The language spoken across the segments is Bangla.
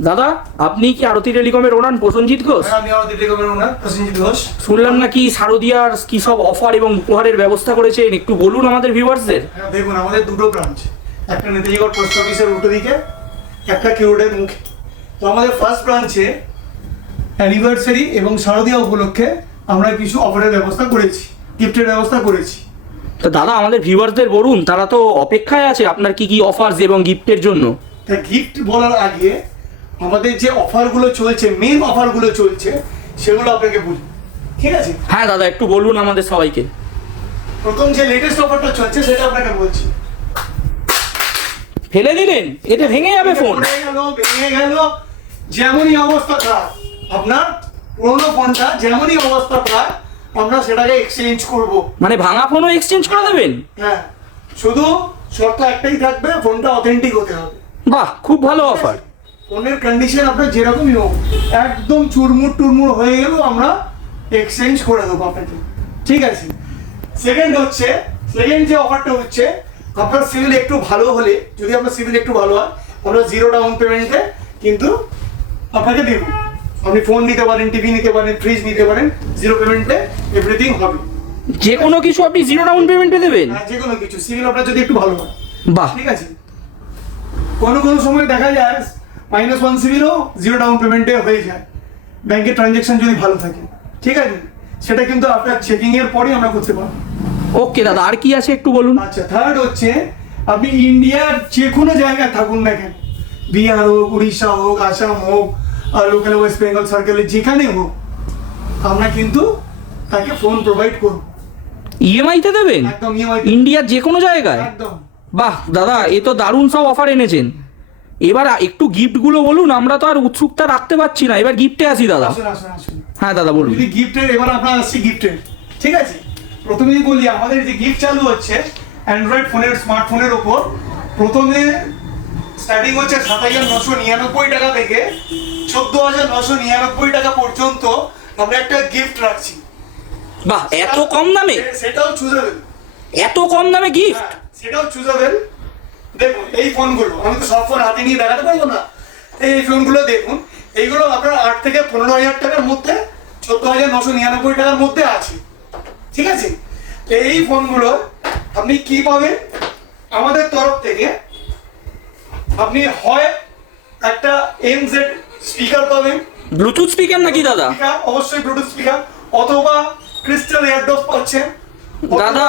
দাদা আপনি কি আরতি টেলিকমের ওনার প্রসঞ্জিৎ ঘোষ? হ্যাঁ, আমি আমাদের টেলিকমের ওনার প্রসেনজিৎ ঘোষ। শুনলাম নাকি শারদিয়ার কি সব অফার এবং উপহারের ব্যবস্থা করেছেন? একটু বলুন আমাদের ভিউয়ার্সদের হ্যাঁ, দেখুন আমাদের দুটো ব্রাঞ্চ একটা নেতাজিগড় পোস্ট অফিসের উল্টো দিকে? একটা কিউরোডের মুখে। তো আমাদের ফার্স্ট ব্রাঞ্চে অ্যানিভার্সারি এবং শারদীয়া উপলক্ষে আমরা কিছু অফারের ব্যবস্থা করেছি গিফটের ব্যবস্থা করেছি। তো দাদা আমাদের ভিউয়ার্সদের বলুন তারা তো অপেক্ষায় আছে আপনার কি কি অফার্স এবং গিফটের জন্য? তা গিফট বলার আগে আমাদের যে অফারগুলো চলছে মেন অফারগুলো চলছে সেগুলো আপনাকে বলি। ঠিক আছে? হ্যাঁ দাদা একটু বলুন আমাদের সবাইকে। প্রথম যে লেটেস্ট অফারটা চলছে সেটা আপনাকে বলছি। ফেলে দিলেন? এটা ভেঙে যাবে ফোন। গেল ভেঙে গেল যেমনই অবস্থা থাক আপনার পুরোনো ফোনটা যেমনই অবস্থা থাক আমরা সেটাকে এক্সচেঞ্জ করব। মানে ভাঙা ফোনও এক্সচেঞ্জ করে দেবেন? হ্যাঁ শুধু শর্ত একটাই থাকবে ফোনটা অথেন্টিক হতে হবে। বাহ খুব ভালো অফার ফোনের কন্ডিশন আপনার যেরকমই হোক একদম চুরমুর টুরমুর হয়ে গেলেও আমরা এক্সচেঞ্জ করে দেবো আপনাকে। ঠিক আছে? সেকেন্ড হচ্ছে সেকেন্ড যে অফারটা হচ্ছে আপনার সিভিল একটু ভালো হলে যদি আপনার সিভিল একটু ভালো হয় আমরা জিরো ডাউন পেমেন্টে কিন্তু আপনাকে দেবো। আপনি ফোন নিতে পারেন টিভি নিতে পারেন ফ্রিজ নিতে পারেন জিরো পেমেন্টে এভরিথিং হবে। যে কোনো কিছু আপনি জিরো ডাউন পেমেন্টে দেবেন? হ্যাঁ, যে কোনো কিছু সিভিল আপনার যদি একটু ভালো হয়। বাহ। ঠিক আছে? কোনো কোনো সময় দেখা যায় মাইনাস ওয়ান সিভিলও জিরো ডাউন পেমেন্টে হয়ে যায়। ব্যাংকের ট্রানজ্যাকশন যদি ভালো থাকে। ঠিক আছে? সেটা কিন্তু আপনার চেকিং এর পরে আমরা করতে পারব। ওকে দাদা আর কি আছে একটু বলুন? আচ্ছা থার্ড হচ্ছে আপনি ইন্ডিয়ার যে কোনো জায়গায় থাকুন না কেন? বিহার হোক উড়িষ্যা হোক আসাম হোক আর লোকাল ওয়েস্ট বেঙ্গল সার্কেলে যেখানে হোক আমরা কিন্তু তাকে ফোন প্রোভাইড করব। ইএমআই তে দেবেন? একদম ইএমআই ইন্ডিয়ার যে কোনো জায়গায়? একদম। বাহ দাদা এ তো দারুণ সব অফার এনেছেন। এবার একটু গিফটগুলো বলুন আমরা তো আর উৎসুকতা রাখতে পারছি না। এবার গিফটে আসি দাদা। হ্যাঁ দাদা বলুন। গিফটের এবার আমরা আসছি গিফটের ঠিক আছে? প্রথমেই বলি আমাদের যে গিফট চালু হচ্ছে অ্যান্ড্রয়েড ফোনের স্মার্টফোনের ওপর। প্রথমে স্টার্টিং হচ্ছে সাত হাজার নশো নিরানব্বই টাকা থেকে চোদ্দ হাজার নশো নিরানব্বই টাকা পর্যন্ত আমরা একটা গিফট রাখছি। বাহ এত কম দামে? সেটাও চুজেবেল এত কম দামে গিফট? হ্যাঁ সেটাও চুজেবেল দেখুন এই ফোনগুলো আমি তো সব ফোন হাতে নিয়ে দেখাতে পারব না। এই এই ফোনগুলো দেখুন এইগুলো আপনার আট থেকে পনেরো হাজার টাকার মধ্যে চোদ্দ হাজার নশো নিরানব্বই টাকার মধ্যে আছে। ঠিক আছে? এই ফোনগুলো আপনি কি পাবেন? আমাদের তরফ থেকে আপনি হয় একটা এম জেড স্পিকার পাবেন। ব্লুটুথ স্পিকার নাকি দাদা? অবশ্যই ব্লুটুথ স্পিকার অথবা ক্রিস্টাল এয়ারড্রপ পাচ্ছেন। দাদা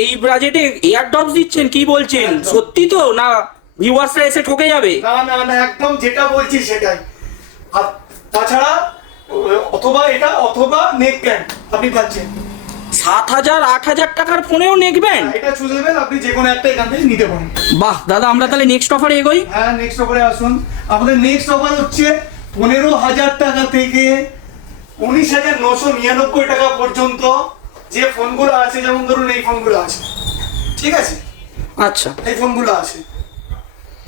এই বাজেটে এয়ারড্রপস দিচ্ছেন কি বলছেন? সত্যি তো? না ভিউয়ার্সরা এসে ঠকে যাবে? না না না একদম যেটা বলছি সেটাই। আর তাছাড়া অথবা এটা অথবা নেক ব্যান্ড আপনি পাচ্ছেন। সাত হাজার আট হাজার টাকার ফোনেও নেকবেন? এটা চুজেবেল আপনি যে কোনো একটা এখান থেকে নিতে পারেন। বাহ দাদা আমরা তাহলে নেক্সট অফারে এগোই? হ্যাঁ নেক্সট অফারে আসুন। আমাদের নেক্সট অফার হচ্ছে পনেরো হাজার টাকা থেকে উনিশ হাজার নশো নিরানব্বই টাকা পর্যন্ত যে ফোনগুলো আছে যেমন ধরুন এই ফোনগুলো আছে। ঠিক আছে? আচ্ছা। এই ফোনগুলো আছে।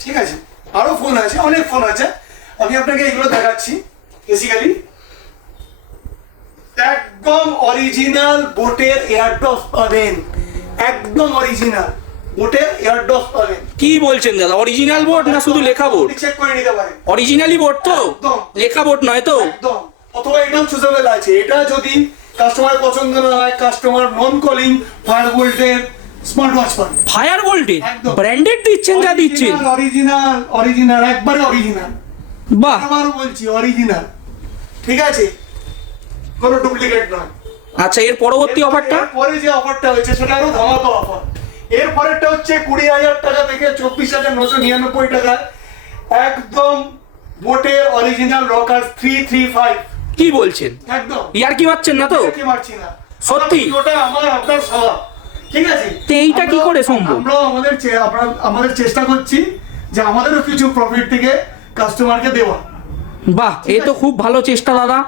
ঠিক আছে? আরও ফোন আছে অনেক ফোন আছে। আমি আপনাকে এগুলো দেখাচ্ছি বেসিক্যালি একদম অরিজিনাল বোটের এয়ারড্রপ পাবেন। একদম অরিজিনাল বোটের এয়ারড্রপ পাবেন। কি বলছেন দাদা? অরিজিনাল বোর্ড না শুধু লেখা বোর্ড চেক করে নিতে পারেন। অরিজিনালি বোর্ড তো? লেখা বোর্ড নয় তো? একদম। অথবা এটাও চুজেবল আছে। এটা যদি কাস্টমার পছন্দ না হয় কাস্টমার নন কলিং ফায়ার ভোল্টের স্মার্ট ওয়াচ পাবেন। ফায়ার ভোল্টেজ একদম। ব্র্যান্ডেড দিচ্ছেন যা দিচ্ছেন? অরিজিনাল অরিজিনাল একবারে অরিজিনাল বাহ। আবার বলছি অরিজিনাল ঠিক আছে? কোনো ডুপ্লিকেট নয়। আচ্ছা এর পরবর্তী অফারটা পরে যে অফারটা হয়েছে সেটা আরও ধামাকা অফার এর পরেরটা হচ্ছে কুড়ি হাজার টাকা থেকে চব্বিশ হাজার নশো নিরানব্বই টাকা একদম বোটে original rocker three three five কি বলছেন? একদম। ইয়ার কি মারছেন না তো? কি পারছি না? সত্যি? ওটা আমার আপনার স্বভাব। ঠিক আছে? তো এইটা কি করে সম্ভব? আমরা আমাদের আমরা- আমাদের চেষ্টা করছি যে আমাদেরও কিছু প্রফিট থেকে কাস্টমারকে দেওয়া। বাহ এ তো খুব ভালো চেষ্টা দাদা।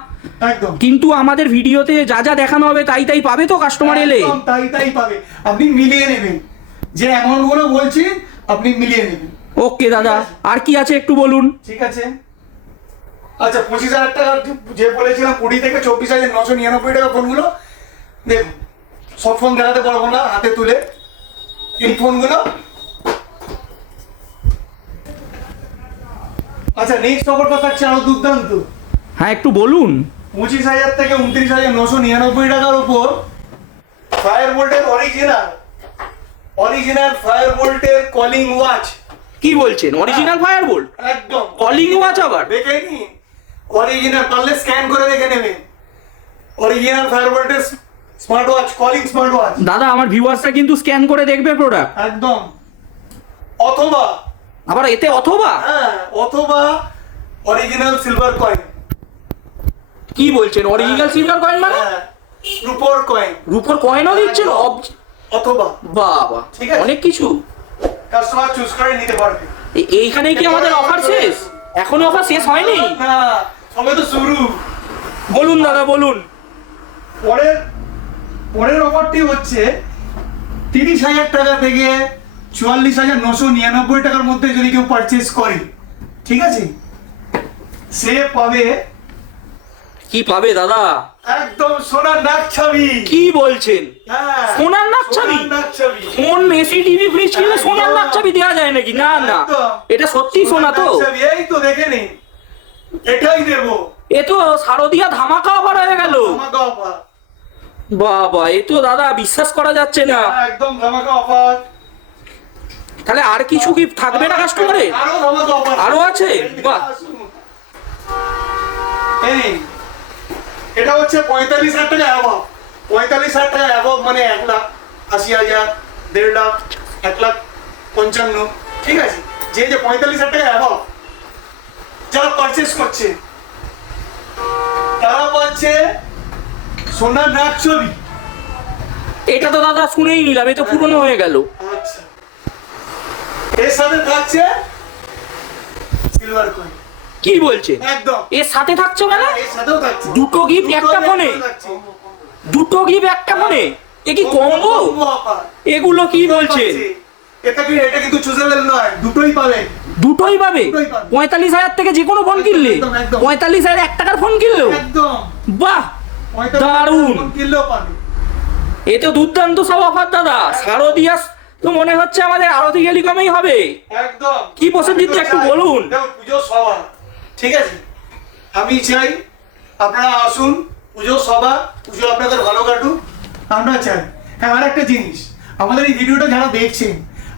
কিন্তু আমাদের ভিডিওতে যা যা দেখানো হবে তাই তাই পাবে তো কাস্টমার এলে? তাই তাই পাবে। আপনি মিলিয়ে নেবেন। যে অ্যামাউন্টগুলো বলছি আপনি মিলিয়ে নেবেন। ওকে দাদা। আর কি আছে একটু বলুন? ঠিক আছে? আচ্ছা পঁচিশ হাজার টাকা যে বলেছিলাম কুড়ি থেকে চব্বিশ হাজার নশো নিরানব্বই টাকা ফোনগুলো। দেখুন সব ফোন দেখাতে পারব না হাতে তুলে। এই ফোনগুলো আচ্ছা নেক্সট অফারটা থাকছে আরও দুর্দান্ত। হ্যাঁ একটু বলুন। পঁচিশ হাজার থেকে উনত্রিশ হাজার নশো নিরানব্বই টাকার উপর ফায়ার বোল্টের অরিজিনাল অরিজিনাল ফায়ার বোল্টের কলিং ওয়াচ কি বলছেন? অরিজিনাল ফায়ার বোল্ট একদম। কলিং ওয়াচ আবার? দেখে নিন অরিজিনাল পারলে স্ক্যান করে দেখে নেবেন original Fire বোল্টের smart watch calling smart watch দাদা আমার ভিউয়ার্সরা কিন্তু স্ক্যান করে দেখবে প্রোডাক্ট একদম। অথবা আবার এতে অথবা? হ্যাঁ অথবা অরিজিনাল সিলভার কয়েন কি বলছেন? অরিজিনাল সিলভার কয়েন মানে? হ্যাঁ। রুপোর কয়েন রূপর কয়েনও দিচ্ছেন? অব- অথবা। বাবা ঠিক আছে। অনেক কিছু। কাস্টমার চুজ করে নিতে পারবে। এ- এইখানেই কি আমাদের অফার শেষ? এখনও অফার শেষ হয়নি? না সবে তো শুরু। বলুন দাদা বলুন। পরের পরের অফারটি হচ্ছে তিরিশ হাজার টাকা থেকে চুয়াল্লিশ হাজার নশো নিরানব্বই টাকার মধ্যে যদি কেউ পারচেস করে। ঠিক আছে? সে পাবে কি পাবে দাদা? একদম সোনার নাক ছবি। কি বলছেন? হ্যাঁ, সোনার নাক ছবি? নাক ফোন এসি টিভি ফ্রিজ কিনলে সোনার লাখ চাবি দেওয়া যায় নাকি? না না। এটা সত্যি সোনা তো? এই তো দেখে নিন। এটাই দেবো। এ তো শারদিয়া ধামাকা অফার হয়ে গেল। বাবা এ তো দাদা বিশ্বাস করা যাচ্ছে না। একদম ধামাকা অফার তাহলে আর কিছু কি থাকবে না কাস্টমারে আরও আছে? বাহ। এই। এটা হচ্ছে পঁয়তাল্লিশ হাজার টাকা অ্যাবভ পঁয়তাল্লিশ হাজার টাকা অ্যাবভ মানে এক লাখ আশি হাজার দেড় লাখ এক লাখ পঞ্চান্ন। ঠিক আছে? যে যে পঁয়তাল্লিশ হাজার টাকা অ্যাবভ যারা পারচেস করছে তারা পাচ্ছে সোনার নাক ছবি। এটা তো দাদা শুনেই নিলাম এটা পুরনো হয়ে গেল। আচ্ছা। এর সাথে থাকছে সিলভার কয়েন কি বলছেন একদম। এর সাথে থাকছে মানে সাথেও থাকছে। দুটো দুটো একটা ফোনে? দুটো গিফট একটা ফোনে? এ কি কম্বো? এগুলো কি বলছেন এটা কি এটা কিন্তু চুজেবল নয় দুটোই পাবে। দুটোই পাবে? পঁয়তাল্লিশ হাজার থেকে যে কোনো ফোন কিনলে। পঁয়তাল্লিশ হাজার এক টাকার ফোন কিনলেও? একদম। বাহ! দারুণ। এ তো দুর্দান্ত সব অফার দাদা। শারদিয়া তো মনে হচ্ছে আমাদের আরতি টেলিকমেই হবে। একদম। কি আমি একটু বলুন। পুজো সভা ঠিক আছে? আমি চাই আপনারা আসুন পুজো সভা পুজো আপনাদের ভালো কাটুক আমরা চাই। হ্যাঁ আর একটা জিনিস আমাদের এই ভিডিওটা যারা দেখছেন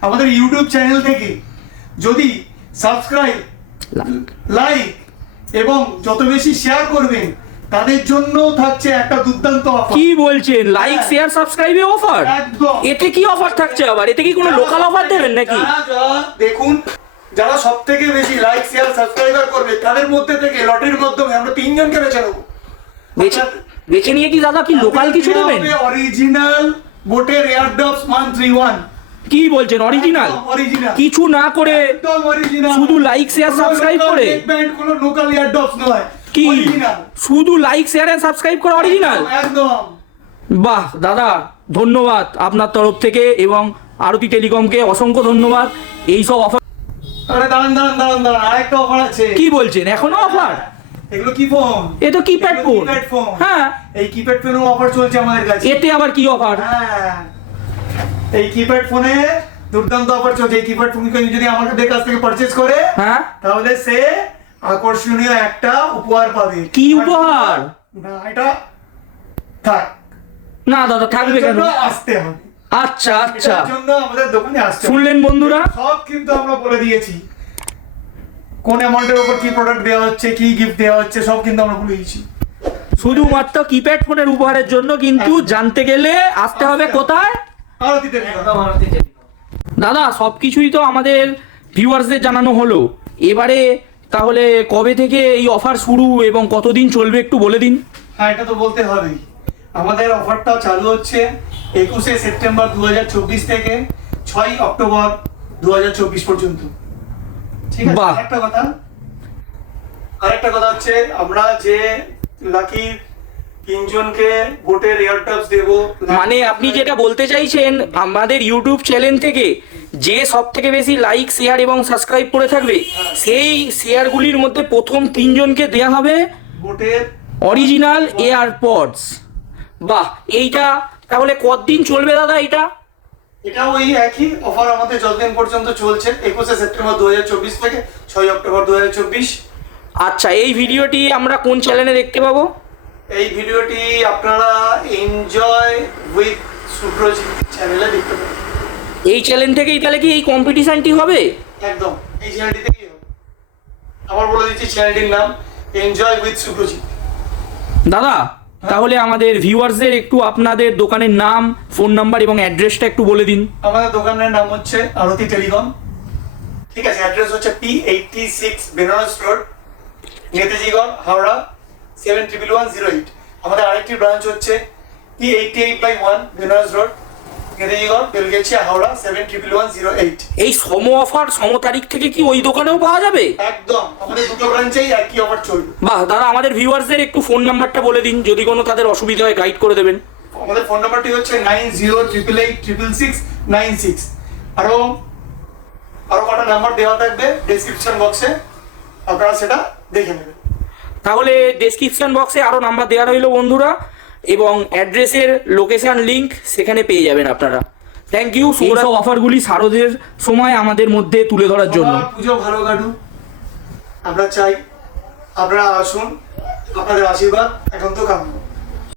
আমাদের ইউটিউব চ্যানেল থেকে যদি সাবস্ক্রাইব লাইক। এবং যত বেশি শেয়ার করবেন তাদের জন্য থাকছে একটা দুর্দান্ত অফার। কি বলছেন? লাইক হ্যাঁ। শেয়ার সাবস্ক্রাইবে অফার? একদম। এতে কি অফার থাকছে আবার? এতে কি কোনো লোকাল অফার দেবেন নাকি? দেখুন যারা সব থেকে বেশি লাইক শেয়ার সাবস্ক্রাইবার করবে তাদের মধ্যে থেকে লটারির মাধ্যমে আমরা তিনজনকে বেছে নেব। বেছে নিয়ে কি দাদা কি লোকাল কিছু দেবেন? অরিজিনাল বোটের এয়ারডপস মান থ্রি ওয়ান কি বলছেন অরিজিনাল অরিজিনাল কিছু না করে শুধু লাইক শেয়ার সাবস্ক্রাইব করে? ব্যান্ড কোনো লোকাল এয়ারডপস নয় কি? শুধু লাইক শেয়ার এন্ড সাবস্ক্রাইব করে অরিজিনাল একদম বাহ দাদা ধন্যবাদ আপনার তরফ থেকে এবং আরতি টেলিকমকে অসংখ্য ধন্যবাদ। এই সব অফার আরে দাঁড়ান দাঁড়ান দাঁড়ান দাঁড়ান আরেকটা অফার আছে। কি বলছেন? এখনও অফার এগুলো কি ফোন এ তো কিপ্যাড ফোন হ্যাঁ। এই কিপ্যাড ফোনেও অফার চলছে আমাদের কাছে। এতে আবার কি অফার হ্যাঁ। এই কিপ্যাড ফোনে দুর্দান্ত অফার চলছে। এই কিপ্যাড ফোন যদি আমাদের কাছ থেকে পারচেজ করে হ্যাঁ। তাহলে সে আকর্ষণীয় একটা উপহার পাবে। কি উপহার? না এটা থাক। না দাদা থাকবে কেন? আসতে হবে। আচ্ছা আচ্ছা। জন্য আমাদের দোকানে আসতে হবে। শুনলেন বন্ধুরা? সব কিন্তু আমরা বলে দিয়েছি। কোন অ্যামাউন্টের উপর কি প্রোডাক্ট দেওয়া হচ্ছে কি গিফট দেওয়া হচ্ছে সব কিন্তু আমরা বলে দিয়েছি। শুধুমাত্র কিপ্যাড ফোনের উপহারের জন্য কিন্তু জানতে গেলে আসতে হবে কোথায়? আরতিতে একদম আরতি দাদা সব কিছুই তো আমাদের ভিউয়ার্সদের জানানো হলো। এবারে তাহলে কবে থেকে এই অফার শুরু এবং কতদিন চলবে একটু বলে দিন। হ্যাঁ এটা তো বলতে হবেই। আমাদের অফারটা চালু হচ্ছে। একুশে সেপ্টেম্বর দুহাজার চব্বিশ থেকে ছয় অক্টোবর দু হাজার চব্বিশ পর্যন্ত। ঠিক আছে। আরেকটা কথা। আরেকটা কথা হচ্ছে আমরা যে লাকি তিনজনকে বোটের এয়ারটাপস দেবো মানে আপনি যেটা বলতে চাইছেন আমাদের ইউটিউব চ্যানেল থেকে যে সব থেকে বেশি লাইক শেয়ার এবং সাবস্ক্রাইব করে থাকবে সেই শেয়ারগুলির মধ্যে প্রথম তিনজনকে দেয়া হবে বোটের অরিজিনাল এয়ারপডস বাহ এইটা তাহলে কতদিন চলবে দাদা এটা? এটা ওই একই। অফার আমাদের যতদিন পর্যন্ত চলছে একুশে সেপ্টেম্বর দু হাজার চব্বিশ থেকে ছয় অক্টোবর দু হাজার চব্বিশ। আচ্ছা এই ভিডিওটি আমরা কোন চ্যানেলে দেখতে পাবো? এই ভিডিওটি আপনারা এনজয় উইথ সুব্রজিৎ চ্যানেলে দেখতে পাবেন। এই চ্যানেল থেকেই তাহলে কি এই কম্পিটিশনটি হবে? একদম এই চ্যানেলটি থেকেই হবে। আবার বলে দিচ্ছি চ্যানেলটির নাম এনজয় উইথ সুব্রজিৎ দাদা তাহলে আমাদের ভিউয়ার্সদের একটু আপনাদের দোকানের নাম, ফোন নাম্বার এবং অ্যাড্রেসটা একটু বলে দিন। আমাদের দোকানের নাম হচ্ছে আরতি টেলিকম। ঠিক আছে, অ্যাড্রেস হচ্ছে P eighty six Benaras road Netajigarh Howrah seven triple one zero eight আমাদের আরেকটি ব্রাঞ্চ হচ্ছে P eighty eight by one Benaras road. Belgachia Howrah seven triple one zero eight এই সম অফার সম তারিখ থেকে কি ওই দোকানেও পাওয়া যাবে? একদম আমাদের দুটো ব্রাঞ্চেই একই অফার চলবে। বাহ দাদা আমাদের ভিউয়ার্সদের একটু ফোন নাম্বারটা বলে দিন যদি কোনো তাদের অসুবিধা হয় গাইড করে দেবেন। আমাদের ফোন নাম্বারটি হচ্ছে nine zero triple eight triple six nine six আরও আরও কটা নাম্বার দেওয়া থাকবে ডেসক্রিপশন বক্সে আপনারা সেটা দেখে নেবেন। তাহলে ডেসক্রিপশন বক্সে আরও নাম্বার দেওয়া রইল বন্ধুরা। এবং অ্যাড্রেসের লোকেশন লিংক সেখানে পেয়ে যাবেন আপনারা। থ্যাংক ইউ সব অফারগুলি শারদের সময় আমাদের মধ্যে তুলে ধরার জন্য। পুজো ভালো কাটুক। আমরা চাই আপনারা আসুন আপনাদের আশীর্বাদ এখন তো কাম্য।